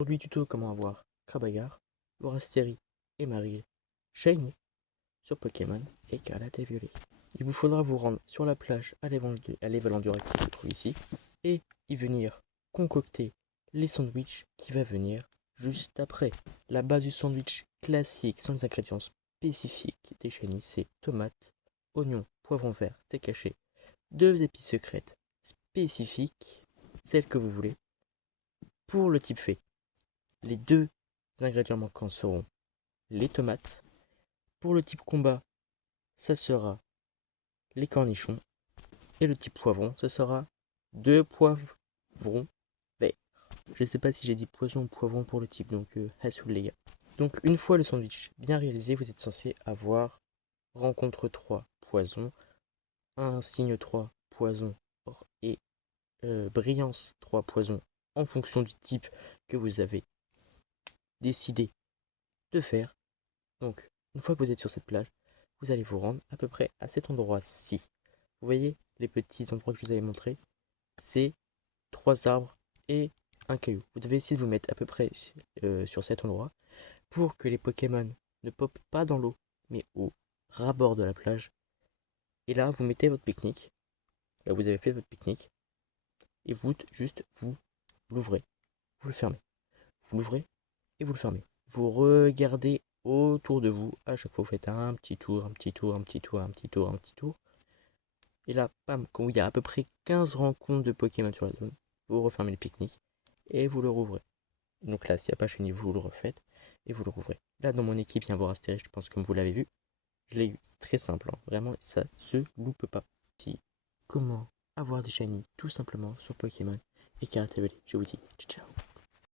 Aujourd'hui, tuto comment avoir Krabagar, Vorasteri et Marill Shiny sur Pokémon Écarlate et Violet. Il vous faudra vous rendre sur la plage à l'Evalandura qui se trouve ici et y venir concocter les sandwichs qui va venir juste après. La base du sandwich classique sans les ingrédients spécifiques des Shiny, c'est tomates, oignons, poivron vert, thé caché, 2 épices secrètes spécifiques, celles que vous voulez, pour le type fée. Les 2 ingrédients manquants seront les tomates. Pour le type combat, ça sera les cornichons. Et le type poivron, ce sera 2 poivrons verts. Je ne sais pas si j'ai dit poison ou poivron pour le type, donc hassoul les gars. Donc une fois le sandwich bien réalisé, vous êtes censé avoir rencontre 3 poison, un signe 3 poison et brillance 3 poison en fonction du type que vous avez décidé de faire. Donc, une fois que vous êtes sur cette plage, vous allez vous rendre à peu près à cet endroit-ci. Vous voyez les petits endroits que je vous avais montrés? C'est 3 arbres et un caillou. Vous devez essayer de vous mettre à peu près sur cet endroit pour que les Pokémon ne popent pas dans l'eau, mais au ras-bord de la plage. Et là, vous mettez votre pique-nique. Là, vous avez fait votre pique-nique. Et vous l'ouvrez. Vous le fermez. Vous l'ouvrez et vous le fermez. Vous regardez autour de vous. À chaque fois, vous faites un petit tour, un petit tour, un petit tour, un petit tour, un petit tour. Et là, bam, quand il y a à peu près 15 rencontres de Pokémon sur la zone, vous refermez le pique-nique et vous le rouvrez. Donc là, s'il n'y a pas chez vous, vous le refaites et vous le rouvrez. Là, dans mon équipe, il y a un Vorasteri, je pense, comme vous l'avez vu. Je l'ai eu. C'est très simple, hein. Vraiment, ça se loupe pas. Si. Comment avoir des shiny tout simplement sur Pokémon et Caractère. Je vous dis ciao.